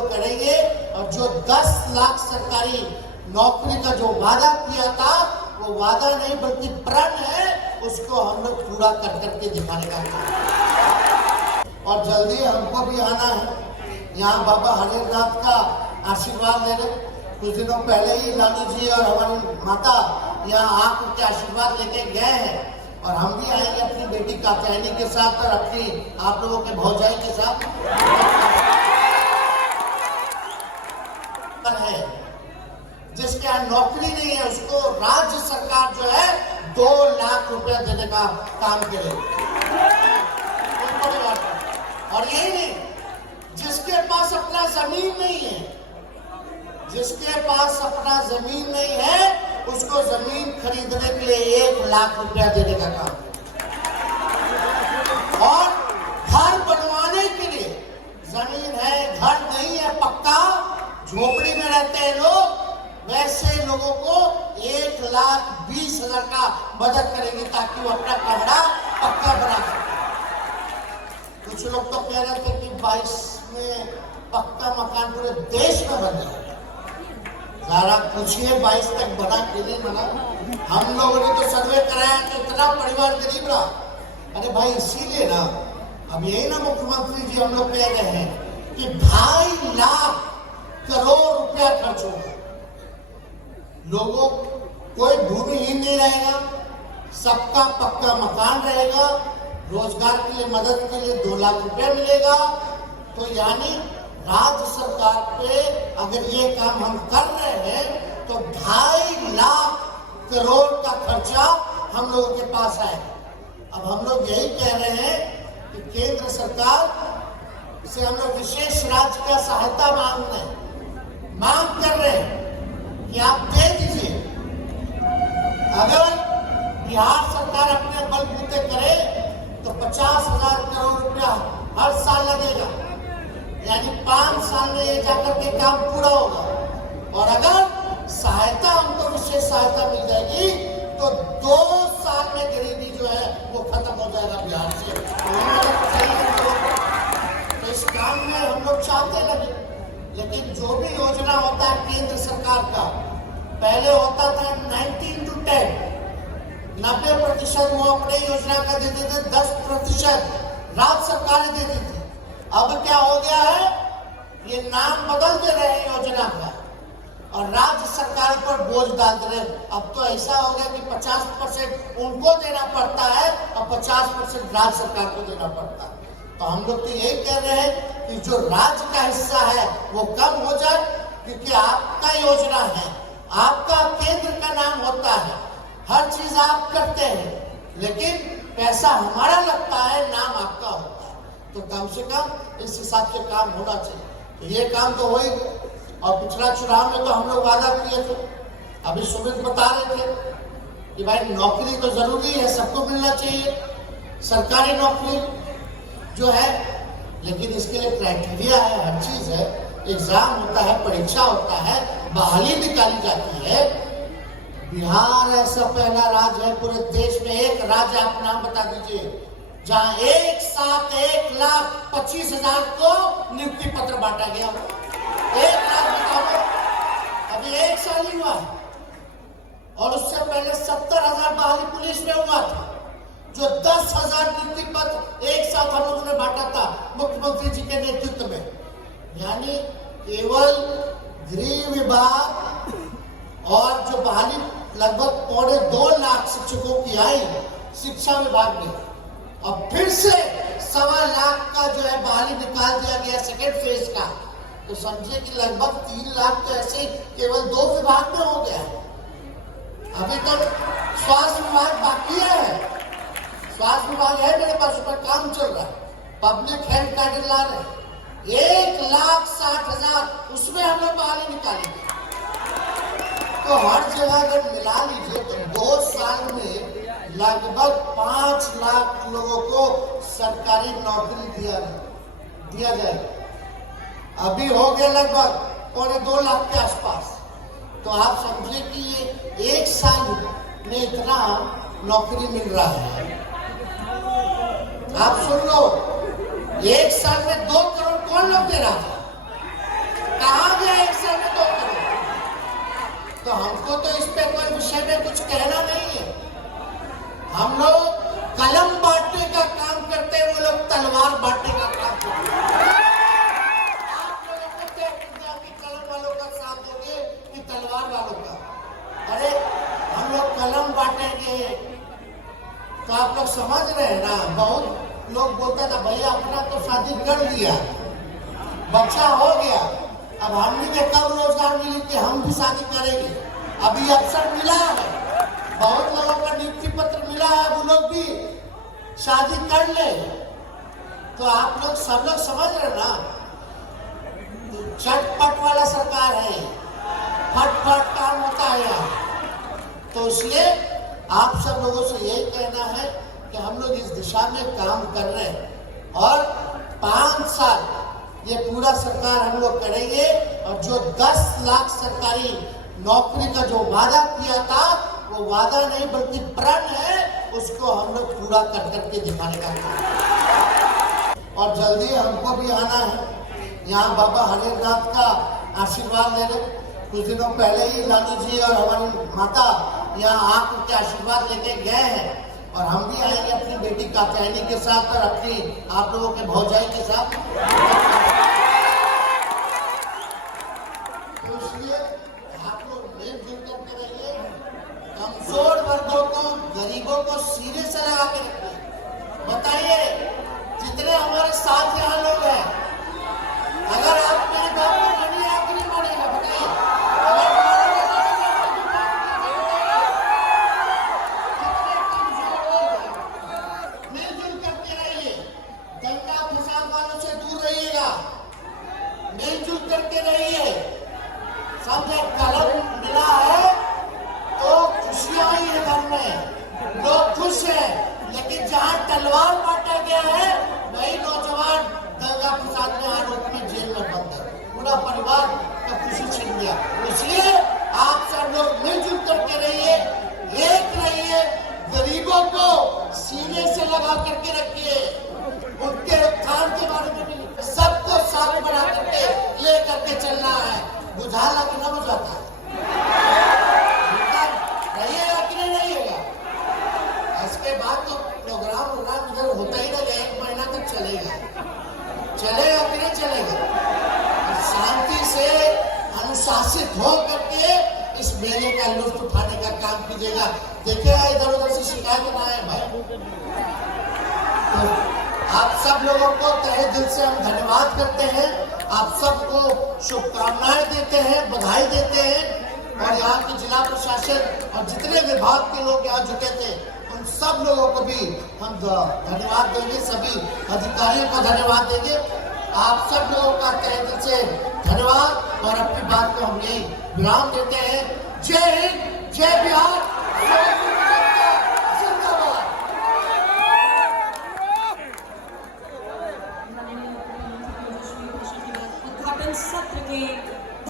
लोग करेंगे और जो 10 लाख सरकारी नौकरी का जो वादा किया था वो वादा नहीं बल्कि प्रण है, उसको हम लोग पूरा कर करके दिखाने का काम। और जल्दी हमको भी आना है यहाँ बाबा हरिनाथ का आशीर्वाद लेने। कुछ दिनों पहले ही लालू जी और हमारी माता यहाँ आकर के आशीर्वाद लेके गए हैं और हम भी आएंगे अपनी बेटी कात्यायनी के साथ और अपनी आप लोगों के भौजाई के साथ। है जिसके यहाँ नौकरी नहीं है उसको राज्य सरकार जो है 2 लाख रुपया देने का काम करेगी। और यही नहीं, जिसके पास अपना जमीन नहीं है, जिसके पास अपना जमीन नहीं है उसको जमीन खरीदने के लिए 1 लाख रुपया देने का काम। और घर बनवाने के लिए जमीन है, घर नहीं है, पक्का झोपड़ी में रहते हैं लोग, वैसे लोगों को 1,20,000 का मदद करेंगे ताकि वो अपना कमरा पक्का बना सके। कुछ लोग तो कह रहे थे कि 22 में पक्का मकान पूरे देश में बन जाएगा। जरा पूछिए 22 तक बना कि नहीं बना। हम लोगों ने तो सर्वे कराया तो इतना परिवार गरीब रहा। अरे भाई इसीलिए ना अब यही ना मुख्यमंत्री जी हम लोग कह रहे हैं कि 2.5 लाख करोड़ रुपया खर्च होगा। लोगों कोई भूमिहीन नहीं रहेगा, सबका पक्का मकान रहेगा, रोजगार के लिए मदद के लिए 2 लाख रुपया मिलेगा। तो यानी राज्य सरकार पे अगर ये काम हम कर रहे हैं तो 2.5 लाख करोड़ का खर्चा हम लोगों के पास है। अब हम लोग यही कह रहे हैं कि केंद्र सरकार से हम लोग विशेष राज्य का सहायता मांग कर रहे हैं कि आप दे दीजिए। अगर बिहार सरकार अपने बलबूते करे तो 50,000 करोड़ रुपया हर साल लगेगा, यानी 5 साल में ये जाकर के काम पूरा होगा। और अगर सहायता हमको विशेष सहायता मिल जाएगी तो 2 साल में गरीबी जो है वो खत्म हो जाएगा बिहार से। तो इस काम में हम लोग चाहते लगे, लेकिन जो भी योजना होता है केंद्र सरकार का, पहले होता था 19:10, 90% वो अपने योजना का देते थे, 10% राज्य सरकारें देती थी। अब क्या हो गया है, ये नाम बदल दे रहे हैं योजना का और राज्य सरकार पर बोझ डाल दे रहे हैं। अब तो ऐसा हो गया कि 50% उनको देना पड़ता है और 50% राज्य सरकार को देना पड़ता है। तो हम लोग तो यही कह रहे हैं कि जो राज्य का हिस्सा है वो कम हो जाए, क्योंकि आपका योजना है, आपका केंद्र का नाम होता है, हर चीज आप करते हैं, लेकिन पैसा हमारा लगता है, नाम आपका होता है। तो कम से कम इस हिसाब से काम होना चाहिए। तो ये काम तो हो ही गया। और पिछला चुनाव में तो हम लोग वादा किए थे, अभी सुमित बता रहे थे कि भाई नौकरी तो जरूरी है, सबको मिलना चाहिए सरकारी नौकरी जो है, लेकिन इसके लिए क्राइटेरिया है, हर चीज है, एग्जाम होता है, परीक्षा होता है, बहाली निकाली जाती है। बिहार ऐसा पहला राज्य है पूरे देश में, एक राज्य आप नाम बता दीजिए जहां एक साथ 1,25,000 को नियुक्ति पत्र बांटा गया। एक राज्य बताओ, अभी 1 साल ही हुआ है और उससे पहले 70,000 बहाली पुलिस में हुआ था, जो 10,000 नियुक्ति पत्र एक साथ हम लोगों ने बांटा था मुख्यमंत्री जी के नेतृत्व में। यानी केवल गृह विभाग और जो बहाली लगभग 2.25 लाख शिक्षकों की आई शिक्षा विभाग में, अब फिर से 1.25 लाख का जो है बहाली निकाल दिया गया सेकेंड फेज का। तो समझिए कि लगभग 3 लाख तो ऐसे केवल 2 विभाग में हो गया। अभी तो स्वास्थ्य विभाग बाकी है, स्वास्थ्य विभाग है मेरे पास, ऊपर काम चल रहा है, पब्लिक हेल्थ गाइड ला रहे, 1,60,000 उसमें हम लोग बहाली निकालेंगे। तो हर जगह अगर मिला लीजिए तो 2 साल में लगभग 5 लाख लोगों को सरकारी नौकरी दिया जाएगा। अभी हो गया लगभग 2.25 लाख के आसपास। तो आप समझिए कि ये 1 साल में इतना नौकरी मिल रहा है। आप सुन लो, 1 साल में 2 करोड़ कौन लोग दे रहा था? समझ रहे हैं ना, बहुत लोग बोलते था भैया अपना तो शादी कर लिया, बच्चा हो गया, अब हमने के कब रोजगार मिली कि हम भी शादी करेंगे। अभी अवसर मिला है, बहुत लोगों का नियुक्ति पत्र मिला है, वो लोग भी शादी कर ले। तो आप लोग सब लोग समझ रहे ना, झटपट वाला सरकार है, फटफट काम होता है यहाँ। तो इसलिए आप सब लोगों से यही कहना है कि हम लोग इस दिशा में काम कर रहे हैं और 5 साल ये पूरा सरकार हम लोग करेंगे। और जो 10 लाख सरकारी नौकरी का जो वादा किया था, वो वादा नहीं बल्कि प्रण है, उसको हम लोग पूरा कर करके दिखाने का काम। और जल्दी हमको भी आना है यहाँ बाबा हरिनाथ का आशीर्वाद लेने। कुछ दिनों पहले ही लालू जी और हमारी माता यहाँ आकर के आशीर्वाद लेके गए हैं और हम भी आएंगे अपनी बेटी कात्यायनी के साथ और अपनी आप लोगों के भौजाई के साथ। तो इसलिए आप लोग मिलजुल करके रहिए, कमजोर वर्गों को, गरीबों को सीने से लगा के रखिए। बताइए जितने हमारे साथ यहाँ लोग हैं, अगर आप मेरे बात को मानिए या नहीं मानिएगा, बताइए। मिलजुल करके रहिए, दंगा फसाद वालों से दूर रहिएगा, मिलजुल करके रहिए। समझे, कलम मिला है तो खुशियां ही है घर में, लोग खुश हैं। लेकिन जहां तलवार बांटा गया है, वही नौजवान दंगा फसाद में आरोप में जेल में बंद है, पूरा परिवार का खुशी छिन गया। इसलिए आप सब लोग मिलजुल करके रहिए, एक रहिए, गरीबों को सीने से लगा करके रखिए, उनके उत्थान के बारे में भी सबको साथ बना करके ले करके चलना है। बुझाला कि न बुझाता रहिएगा कि नहीं रहिएगा। इसके बाद तो प्रोग्राम इधर होता ही रहेगा, 1 महीना तक चलेगा कि नहीं चलेगा। शांति से अनुशासित हो करके इस मेले का लुत्फ उठाने का काम कीजिएगा। देखिए इधर उधर से शिकायत ना आए भाई। तो आप सब लोगों को तहे दिल से हम धन्यवाद करते हैं, आप सबको शुभकामनाएं देते हैं, बधाई देते हैं। और यहाँ के जिला प्रशासन और जितने विभाग के लोग यहाँ जुटे थे, उन सब लोगों को भी हम धन्यवाद देंगे, सभी अधिकारियों को धन्यवाद देंगे। आप सब लोगों का तहे दिल से धन्यवाद और अपनी बात को हम यही विराम देते हैं। जय हिंद, जय बिहार।